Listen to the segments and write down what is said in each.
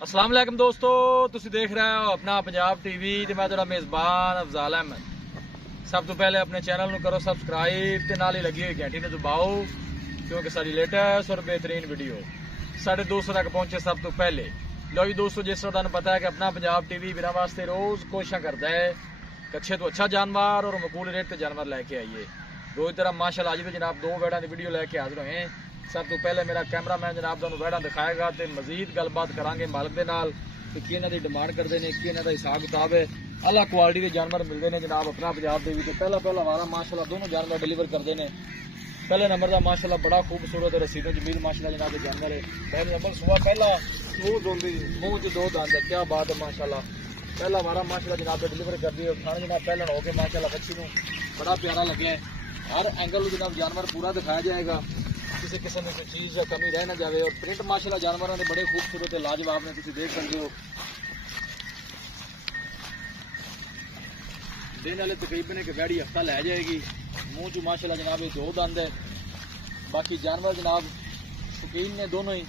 अस्सलाम वालेकुम दोस्तों, तुसी देख रहे हो अपना पंजाब टीवी ते मैं तेरा मेज़बान अफजाल अहमद। सब तो पहले अपने चैनल ਨੂੰ ਕਰੋ ਸਬਸਕ੍ਰਾਈਬ ਤੇ ਨਾਲ ਹੀ ਲੱਗੀ ਹੋਈ ਘੰਟੀ ਨੂੰ ਦਬਾਓ ਕਿਉਂਕਿ ਸਾਡੀ ਲੇਟੈਸਟ ਔਰ ਬਿਹਤਰੀਨ ਵੀਡੀਓ ਸਾਡੇ ਦੋਸਤਾਂ ਤੱਕ ਪਹੁੰਚੇ ਸਭ ਤੋਂ ਪਹਿਲੇ। लो जी दोस्तों, जिस तरह ਤੁਹਾਨੂੰ पता है कि अपना पंजाब टीवी बिना वास्ते रोज कोशिश करता है कि अच्छे तो अच्छा जानवर और मकबूल रेट पे जानवर लेके आइए। रोज तरह माशाल्लाह आज भी जनाब दो वेड़ा की वीडियो लेके हाजिर होए। सब तो पहले मेरा कैमरामैन जनाब तुहानू वेड़ा दिखाएगा तो मजीद गलबात करांगे मालिक के नाल कि की इन्हां दी डिमांड करते हैं, की इन्हां दा हिसाब किताब है। अला क्वालिटी के जानवर मिलते हैं जनाब अपना पंजाब टीवी तो पहला वाला माशाल्लाह दोनों जानवर डिलीवर करते हैं। पहले नंबर का माशाल्लाह बड़ा खूबसूरत रसीदों जमील माशाल्लाह जनाब जानवर है। पहले नंबर सुबह पहला मुंह च दो दंद है, क्या बात है माशाल्लाह। पहला वारा माशाल्लाह जनाब डिलीवर कर दी खाने जनाब पहला हो के माशाल्लाह बच्ची को बड़ा प्यारा लगे। हर एंगल जनाब जानवर पूरा दिखाया जाएगा, किसी किस्म की कोई चीज़ या कमी रह ना जाए। और प्रिंट माशाल्लाह जानवरों ने बड़े खूबसूरत है, लाजवाब ने तुम देख सकते हो। दिन वाले तकरीबन एक वैड़ी हफ्ता लै जाएगी। मुँह च माशाल्लाह जनाब दो दंद है। बाकी जानवर जनाब शौकीन ने दोनों ही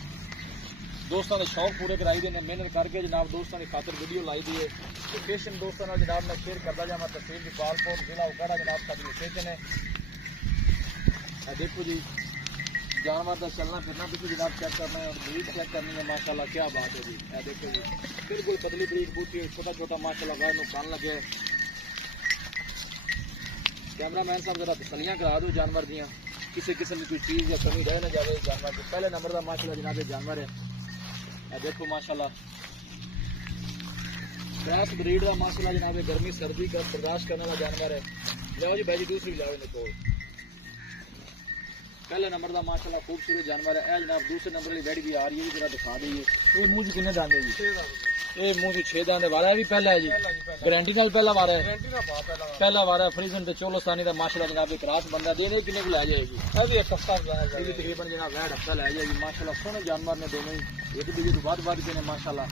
दोस्तों ने शौक पूरे कराई दे, मेहनत करके जनाब दोस्तों की खातर वीडियो लाई दी है। लोकेशन दोस्तों ने जनाब मैं शेयर करता जावा। तहसील गोपालपुर जिला उकाड़ा जनाब सारी लोकेशन है। देखो जी जानवर का चलना फिरना भी जनाब चेक करना है और ब्रीड चेक करनी है माशाल्लाह, क्या बात है जी। देखो जी बिल्कुल पतली ब्रीड बूटी छोटा छोटा माशाल्लाह गाय नुकसान लगे। कैमरामैन साहब जरा तसलियां करा दो जानवर दियाँ, किसी किस्म की कोई चीज़ या कमी रह ना जाए जानवर के। पहले नंबर का माशाल्लाह जनाब जानवर है। देखो माशाल्लाह क्रॉस ब्रीड का माशाल्लाह जनाब गर्मी सर्दी का बर्दाश्त करने वाला जानवर है। जाओ जी भाई जी दूसरी लाओ इन्हें को। पहले नंबर का माशाल्लाह खूबसूरत जानवर है। जनाब दूसरे नंबर वाली बैडी भी आ रही है, जरा दिखा दीजिए। ये मुँह से कितने दांत है जी? ये मुँह से 6 दांत वारा भी पहला है जी, गारंटी नाल पहला वारा है। पहला वारा फ्रीजन ते चोलोस्तानी का माशाल्लाह जनाब क्रॉस बंदा देने कितने को लै जाएगी? अभी एक हफ्ता तकरीबन जनाब डेढ़ हफ्ता लै जाएगी माशाल्लाह। सोहने जानवर ने दोनों ही एक दूजे तो बढ़ के ने माशाल्लाह।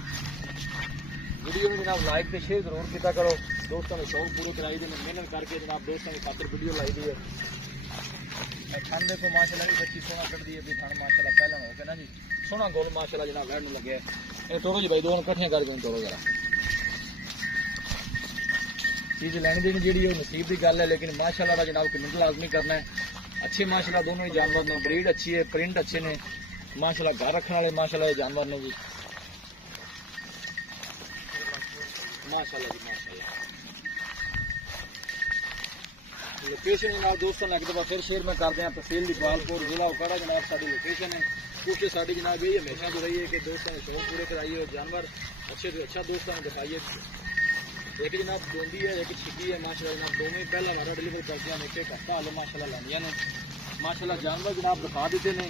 वीडियो में जनाब लाइक तो शेयर जरूर किया करो। दोस्तों ने शौक पूरे कराई दे, मेहनत करके जनाब दोस्तों की खातर वीडियो लाई दी है। थान देखो माशाल्लाह भी बच्ची सोना कर दी है। थान माशाल्लाह पहला हो गया ना जी, सोना गोल माशाल्लाह जनाब वैड में लगे। तोड़ो जी भाई दोनों कट्ठियां कर दें, तोड़ो जरा। चीज़ लैनी देनी जी नसीब की गल है, लेकिन माशाल्लाह का जनाब कमेंट लाजमी करना है। अच्छे माशाल्लाह दोनों ही जानवर ने, ब्रीड अच्छी है, प्रिंट अच्छे ने माशाल्लाह। घर रखने वाले माशाल्लाह जानवर ने जी माशाल्लाह जी माशाल्लाह। लोकेशन जनाब दोस्तों ने एक दफा फिर शेयर में करते हैं। तहसील गोपालपुर जिला उकाड़ा जनाब साड़ी लोकेशन है। क्योंकि साड़ी जनाब यही हमेशा तो रही है कि दोस्तों ने शौक पूरे कराइए और जानवर अच्छे से अच्छा दोस्तों ने दिखाइए। एक जनाब डोंडी है, एक छिकी है माशाल्लाह जनाब दोनों पहला वारा डिलीवर करते हैं। एक हफ्ता हाले माशाल्लाह लानिया ने माशाल्लाह जानवर जनाब दिखा देते हैं।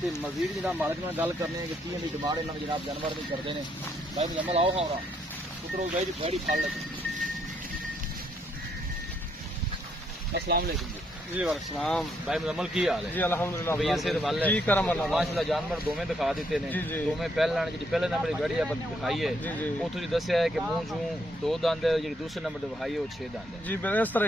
तो मजीद जनाब मालिक में गल करने की की डिमांड इन्होंने जनाब जानवर नहीं करते हैं। भाई मुजम्मल आओ खाओ उतरो भाई बड़ी फल लगे। अस्सलाम वालेकुम जी। वालेकुम भाई मुजम्मल की हाल है जी? अल्हम्दुलिल्लाह भैया से वाले जी करम अल्लाह माशाल्लाह जानवर दोवें दिखा देते ने। दोवें पहला जी पहले नंबर की गाड़ी अपन दिखाई है वो तुझे दस्या है कि मुंह जू 2 दंद है, जी दूसरे नंबर ते दिखाई है वो 6 दंद है जी। इस तरह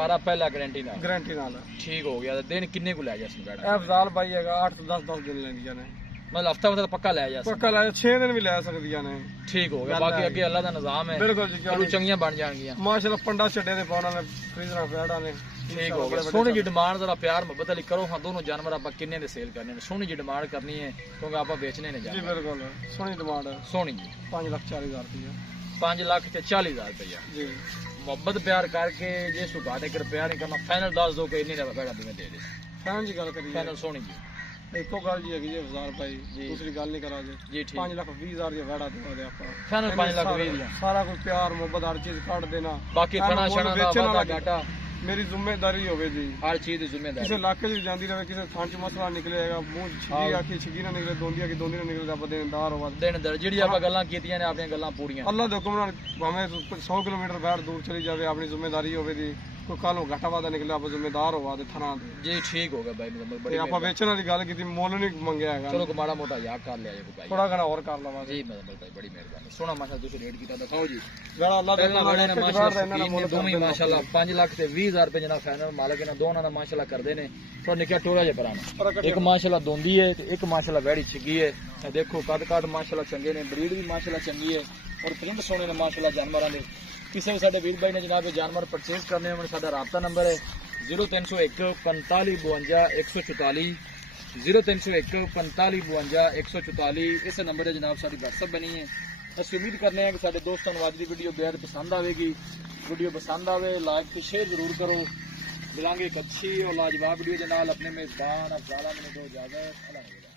12 पहला गारंटी नाल ठीक हो गया। दिन किन्ने को लै जा बेटा? अफजाल भाई है 8 से 10 दिन लेंदियां ने, मतलब हफ्ता तो पक्का लै जा, पक्का लै 6 दिन भी लै सकदियां ने। ठीक हो गया। बाकी अगे अल्लाह दा निजाम है। बिल्कुल जी चंगियां बन जाएंगियां माशाल्लाह। पंडा छड्डे दे पाउणा ने फ्रीजर बैठा ने। ठीक हो गया। सोहनी जी डिमांड जरा प्यार मोहब्बत वाली करो। हाँ दोनों जानवर आप किन्ने दे सेल करने ने? सोहनी जी डिमांड करनी है क्योंकि आप बेचने ने जानवर। बिल्कुल सोहनी डिमांड है। सोहनी जी 5,40,000 रुपया 5,40,000 रुपया जी। मोहब्बत प्यार करके जे सुघाट 1 रुपया नहीं करना। फाइनल दस दो कि इन्नी का बैठा तुम्हें दे दे। फाइनल जी गल करिए फाइनल सोहनी जी एको गल जी है जी अफजाल भाई जी, दूसरी गल नहीं करा जी। 5,20,000 की वैड़ा दे दे आपा फाइनल 5,20,000 सारा कुछ प्यार मोहब्बत हर चीज काट देना। बाकी फना शना दा वादा घाटा मेरी जिम्मेदारी होवे जी। हर चीज की जिम्मेदारी किसी इलाके च जांदी रहे, किसी थान च मसला निकलेगा मुंह छिगी आखी छिगी ना निकले, दोंदी आखी दोंदी ना निकले, आप देनदार होवा देनदार जेडी आप गल्लां कीतियां ने आपनी गल्लां पूरीਆਂ। अल्लाह दे हुक्म नाल भाਵੇਂ 100 किलोमीटर बाहर दूर चली जावे अपनी जिम्मेदारी होवे जी। कोई कल घाटा वादा निकले आप जिम्मेदार होवा दे थाना दे जी। ठीक हो गया भाई मुजम्मल बड़ी आप बेचने वाली गल की मोल नहीं मंगया है। चलो माड़ा मोटा याद कर लिया भाई, थोड़ा घना और कर लवा जी मुजम्मल भाई बड़ी मेहरबानी। सोना माशाल्लाह तुसी रेट कीता दिखाओ जी। वेला अल्लाह दे ने माशाल्लाह दोवें माशाल्लाह 5,20,000 रुपए जना फाइनल मालिक ने दोनों दा माशाल्लाह करदे ने। थोड़ा निक्का टोरा जे पराना एक माशाल्लाह दोंदी है ते एक माशाल्लाह वैड़ी छिगी है। देखो कद काट माशाल्लाह चंगे ने, ब्रीड भी माशाल्लाह चंगी है और प्रिंट सोने ने माशाल्लाह जानवरों के। किसी भी साडे वीर भाई ने जनाब जानवर परचेज करने होने साडा राबता नंबर है 0301 45 52 144 0301 45 52 144। इस नंबर है जनाब साडी व्हाट्सएप बनी है। अस उम्मीद करने हैं कि साडे दोस्तों को आज की वीडियो बेहद पसंद आएगी। वीडियो पसंद आवे लाइक तो शेयर जरूर करो। मिलांगे एक अच्छी और लाजवाब वीडियो के नाल। अपने मेजबान अफजाल आलम को दो इजाजत।